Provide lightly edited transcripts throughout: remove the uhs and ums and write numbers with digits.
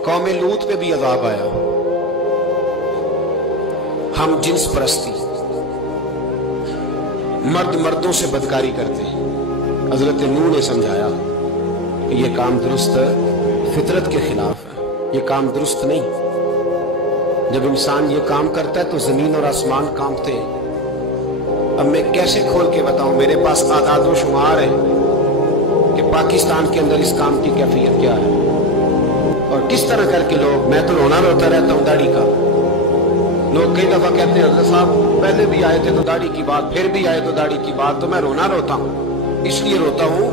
कौम लूत पे भी अजाब आया। हम जिन्स परस्ती, मर्द मर्दों से बदकारी करते हैं। हजरत नूह ने समझाया कि यह काम दुरुस्त फितरत के खिलाफ है, यह काम दुरुस्त नहीं। जब इंसान ये काम करता है तो जमीन और आसमान कांपते हैं। अब मैं कैसे खोल के बताऊं, मेरे पास आदाद शुमार है कि पाकिस्तान के अंदर इस काम की कैफियत क्या है और किस तरह करके लोग, मैं तो रोना रोता रहता हूं दाढ़ी का। लोग कई दफा कहते हैं हज़रत साहब पहले भी आए थे तो दाढ़ी की बात, फिर भी आए तो दाढ़ी की बात। तो मैं रोना रोता हूं, इसलिए रोता हूं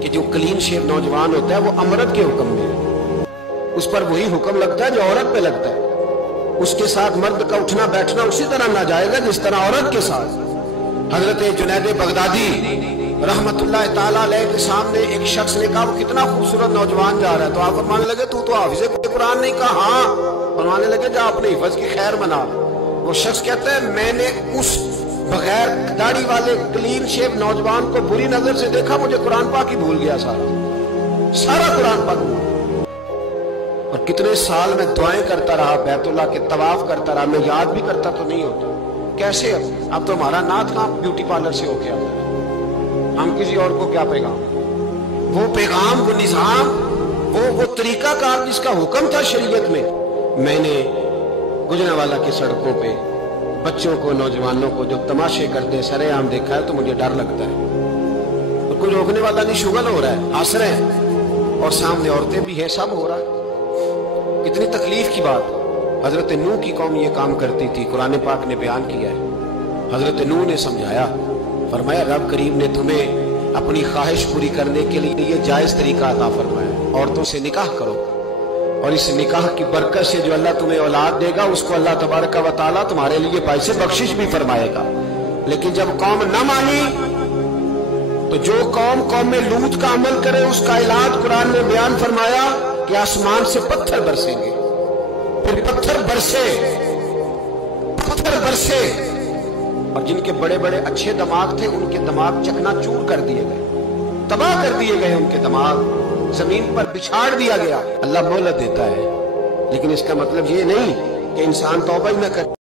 कि जो क्लीन शेव नौजवान होता है वो अमरत के हुक्म में, उस पर वही हुक्म लगता है जो औरत पे लगता है। उसके साथ मर्द का उठना बैठना उसी तरह नाजायज है जिस तरह औरत के साथ। हजरत जुनैद बगदादी रहमतुल्लाह ताला अलैह के सामने एक शख्स ने कहा वो कितना खूबसूरत नौजवान जा रहा है, तो आप फरमाने लगे तू तो हाफिज़ कुरान नहीं। कहा हाँ, फरमाने लगे जा अपने हिफज की खैर मना। वो शख्स कहता है मैंने उस बगैर दाढ़ी वाले क्लीन शेव नौजवान को बुरी नजर से देखा, मुझे कुरान पाक ही भूल गया, सारा कुरान पाक भूल। और कितने साल में दुआएं करता रहा, बैतुल्लाह के तवाफ करता रहा, मैं याद भी करता तो नहीं होता। कैसे अब तो हमारा नाथ काम ब्यूटी पार्लर से होके आता है, हम किसी और को क्या पैगाम, वो पैगाम, वो निजाम, वो तरीकाकार जिसका हुक्म था शरीयत में। मैंने गुजरांवाला की सड़कों पे बच्चों को, नौजवानों को जो तमाशे करते सरेआम देखा है तो मुझे डर लगता है। तो कोई रोकने वाला नहीं, शुगल हो रहा है, हंस रहे हैं और सामने औरतें भी है, सब हो रहा है। कितनी तकलीफ की बात। हजरत नूह की कौम ये काम करती थी, कुरान पाक ने बयान किया है। हजरत नूह ने समझाया, फरमाया रब करीम ने तुम्हें अपनी ख्वाहिश पूरी करने के लिए ये जायज तरीका अता फरमाया, औरतों से निकाह करो और इस निकाह की बरकत से जो अल्लाह तुम्हें औलाद देगा उसको अल्लाह तबारक व तआला तुम्हारे लिए पैसे बख्शिश भी फरमाएगा। लेकिन जब कौम न मानी तो जो कौम में लूत का अमल करे उसका इलाज कुरान ने बयान फरमाया कि आसमान से पत्थर बरसेंगे। फिर पत्थर बरसे और जिनके बड़े बड़े अच्छे दिमाग थे उनके दिमाग चकनाचूर कर दिए गए, तबाह कर दिए गए, उनके दिमाग जमीन पर बिछाड़ दिया गया। अल्लाह मोहलत देता है, लेकिन इसका मतलब ये नहीं कि इंसान तौबा ही न करे।